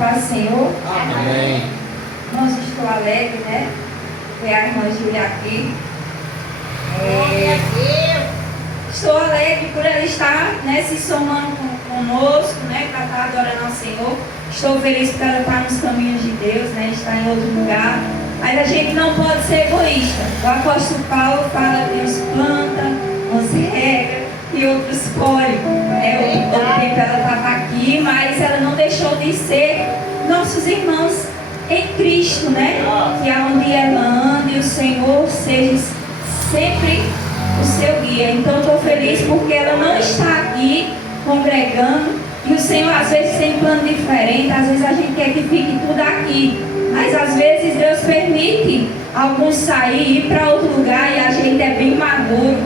paz do Senhor. Amém. Irmãos, estou alegre, né? Ver a irmã Júlia aqui. Estou alegre por ela estar, né, se somando conosco, né, para estar adorando ao Senhor. Estou feliz por ela estar nos caminhos de Deus, né, estar em outro lugar. Mas a gente não pode ser egoísta. O apóstolo Paulo fala que uns plantam, uns regam e outros colhem. Outro tempo ela estava aqui, mas ela não deixou de ser nossos irmãos em Cristo, né? Que aonde ela anda e o Senhor seja sempre o seu guia. Então estou feliz porque ela não está aqui congregando e o Senhor às vezes tem um plano diferente, às vezes a gente quer que fique tudo aqui, mas às vezes Deus permite alguns sair e ir para outro lugar e a gente é bem maduro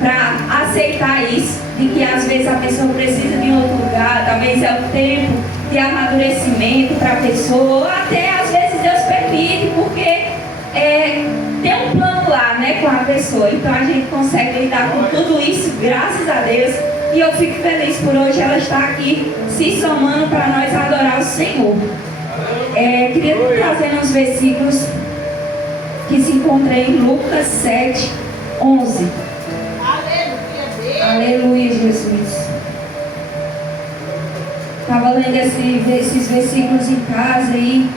para aceitar isso, de que às vezes a pessoa precisa de um outro lugar, talvez é o tempo de amadurecimento para a pessoa, ou até às vezes Deus permite porque tem um plano lá, né, com a pessoa. Então a gente consegue lidar com tudo isso, graças a Deus. E eu fico feliz por hoje ela estar aqui se somando para nós adorar o Senhor. Queria trazer uns versículos que se encontram em Lucas 7, 11. Aleluia, Jesus. Estava lendo esses versículos em casa e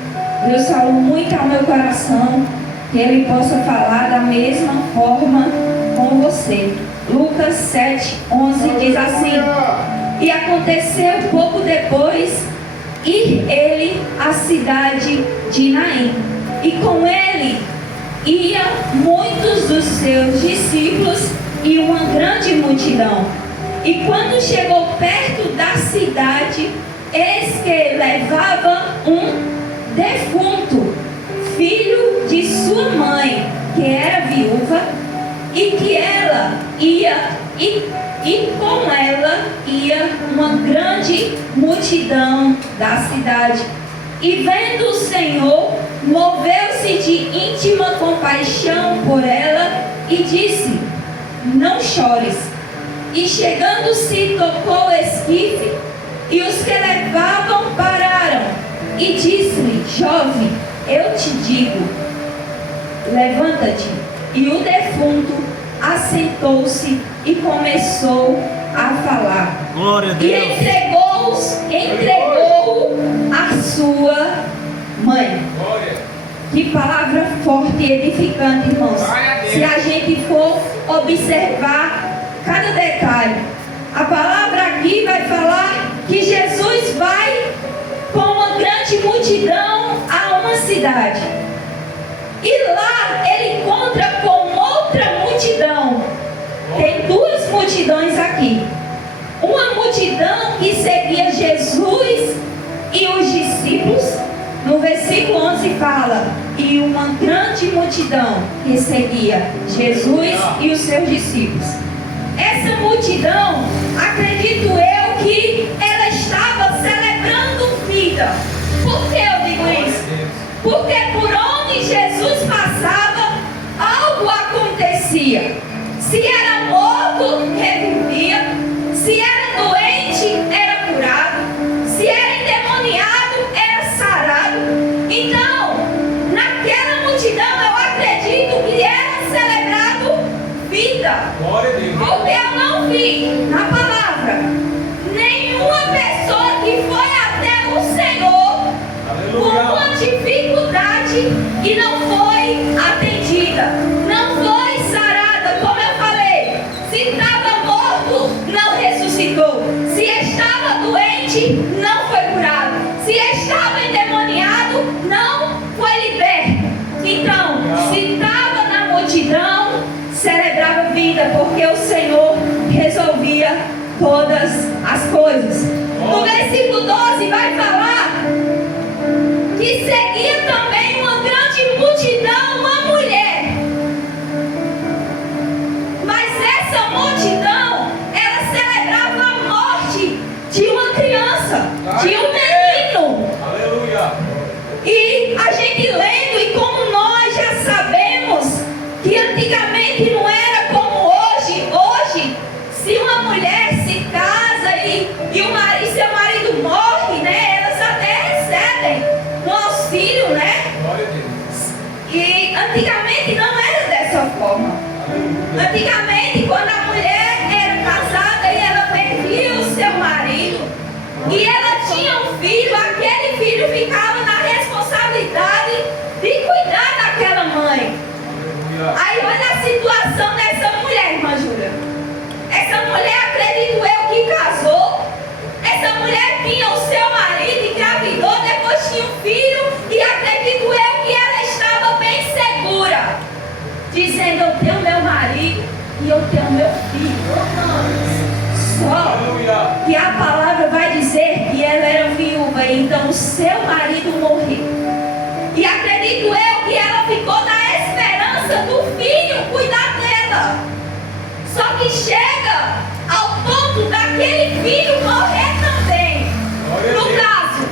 Deus falou muito ao meu coração que Ele possa falar da mesma forma com você. Lucas 7, 11 diz assim: E aconteceu pouco depois ir ele à cidade de Naim, e com ele iam muitos dos seus discípulos e uma grande multidão. E quando chegou perto da cidade, eis que levava um defunto, filho de sua mãe, que era viúva, e que ela ia, e com ela ia uma grande multidão da cidade. E vendo o Senhor, moveu-se de íntima compaixão por ela e disse: Não chores. E chegando-se, tocou o esquife, e os que levavam pararam. E disse-lhe: Jovem, eu te digo, levanta-te. E o defunto assentou-se e começou a falar. Glória a Deus. E entregou a sua mãe. Glória. Que palavra forte e edificante, irmãos. Se a gente for observar cada detalhe, a palavra aqui vai falar que Jesus vai com uma grande multidão a uma cidade. E lá ele encontra com outra multidão. Tem duas multidões aqui. Uma multidão que seguia Jesus e os discípulos. No versículo 11 fala: E uma grande multidão que seguia Jesus e os seus discípulos. Essa multidão, acredito eu, que ela estava celebrando vida. Por que eu digo isso? Porque por onde Jesus passava, algo acontecia. Se era morto, revivia. Se era doente, era curado. Se era endemoniado, era sarado. Então, naquela multidão, eu acredito que era celebrado vida. Glória a Deus. Porque eu não vi na palavra nenhuma pessoa que foi até o Senhor com uma dificuldade e não foi atendida, não foi sarada. Como eu falei, se estava morto, não ressuscitou. Se estava doente, não foi curado. Se estava endemoniado, não foi liberto. Então, se estava na multidão, celebrava vida, porque o Senhor resolvia todas as coisas. No versículo 12 vai falar que seguia também uma grande multidão, uma mulher. Mas essa multidão, ela celebrava a morte de uma criança, de um menino. Aleluia. E a gente lendo, e como nós já sabemos que antigamente não era como hoje. Hoje, se uma mulher se casa e seu marido morre, né, elas até recebem antigamente não era dessa forma. Antigamente, quando a mulher era casada e ela perdia o seu marido e ela tinha um filho, aquele filho ficava na responsabilidade de cuidar daquela mãe. Aí olha a situação dessa mulher, irmã Júlia. Essa mulher, acredito eu, que casou. Essa mulher tinha o seu marido, engravidou, depois tinha um filho e acredito eu que ela estava bem segura, dizendo: eu tenho meu marido e eu tenho meu filho. Só que a palavra vai dizer que ela era viúva e então o seu marido morreu. E acredito eu que ela ficou na esperança do filho cuidar dela. Só que chega ao ponto daquele filho morrer também. No caso,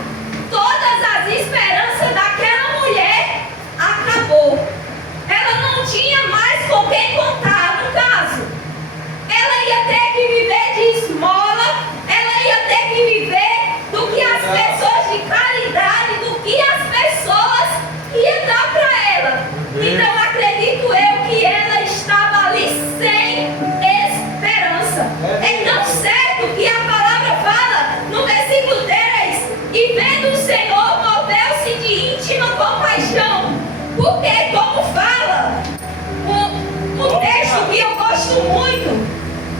todas as esperanças daquela mulher acabou. Ela não tinha mais com quem contar. No caso, ela ia ter que viver de esmola, ela ia ter que viver do que as pessoas de caridade, do que as pessoas iam dar para ela. Então acredito eu que ela estava ali sem esperança. É tão certo que a palavra fala no versículo 10: e vendo o Senhor, moveu-se de íntima compaixão. Porque, como fala um texto que eu gosto muito,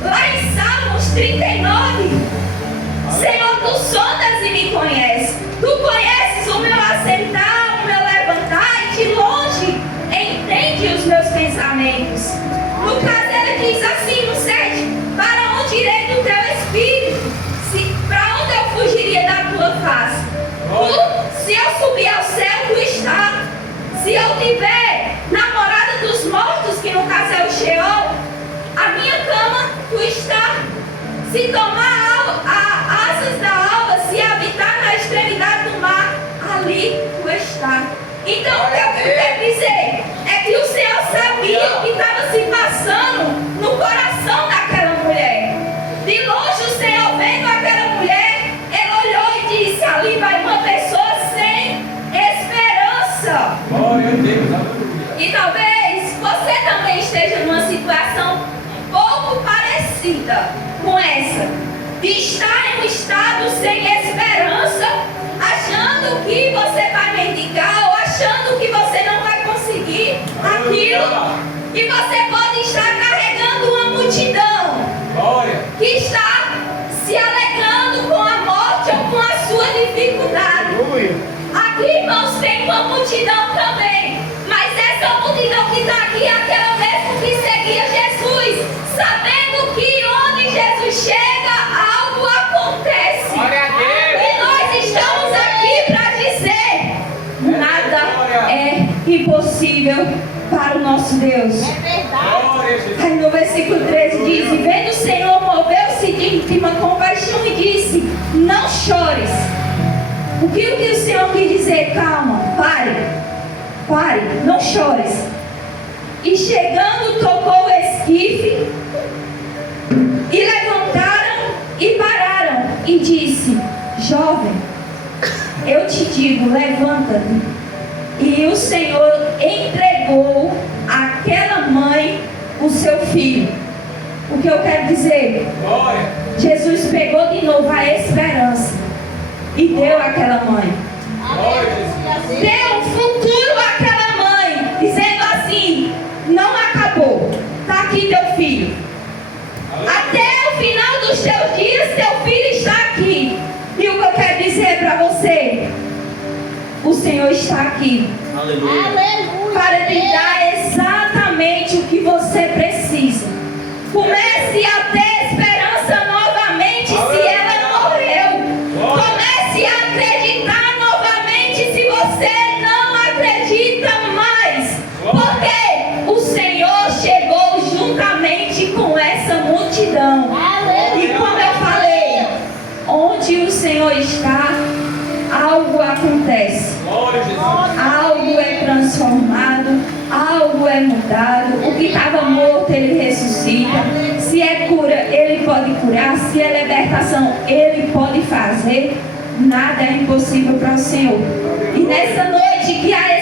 lá em Salmos 39, Senhor, tu sondas e me conheces. Tu conheces o meu assentar, o meu levantar, e de longe entende os meus pensamentos. No caso, ela diz assim no 7: para onde irei do teu espírito? Para onde eu fugiria da tua face? Se eu subir ao céu, tu está. Se eu tiver na morada dos mortos, que no caso é o Sheol, a minha cama, tu está. Se tomar asas da alva, se habitar na extremidade do mar, ali tu está. Então o que eu quero dizer é que o Senhor sabia o que estava se passando no coração daquela mulher. De longe o Senhor vendo aquela mulher, ele olhou e disse: ali vai uma pessoa sem esperança. Glória a Deus, aleluia. E talvez você também esteja numa situação um pouco parecida com essa, de estar em um estado sem esperança, achando que você vai mendigar ou achando que você não vai conseguir aquilo. E você pode estar carregando uma multidão que está se alegrando com a morte ou com a sua dificuldade. Aqui, irmãos, tem uma multidão também, mas essa multidão que está aqui é aquela mesma que seguia Jesus, sabendo que onde Jesus chega, algo acontece. E nós estamos aqui para dizer: nada é impossível para o nosso Deus. É verdade. Aí no versículo 13 diz: e vendo o Senhor, moveu-se de íntima compaixão e disse: não chores. O que o Senhor quis dizer? Calma, pare, não chores. E chegando, tocou o esquife, e levantaram e pararam, e disse: jovem, eu te digo, levanta-te. E o Senhor entregou àquela mãe o seu filho. O que eu quero dizer? Jesus pegou de novo a esperança e deu àquela mãe. Deu um futuro àquela mãe, dizendo assim: não acabou, está aqui teu filho. Até o final dos teus dias, teu filho está aqui. E o que eu quero dizer para você? O Senhor está aqui. Aleluia. Para te dar exatamente o que você precisa. Comece a ter esperança novamente se ela morreu. Comece a acreditar novamente se você não acredita mais. Porque o Senhor chegou juntamente com essa multidão. E como eu falei, onde o Senhor está, algo acontece. Algo é transformado, algo é mudado. O que estava morto, ele ressuscita. Se é cura, ele pode curar. Se é libertação, ele pode fazer. Nada é impossível para o Senhor. E nessa noite que a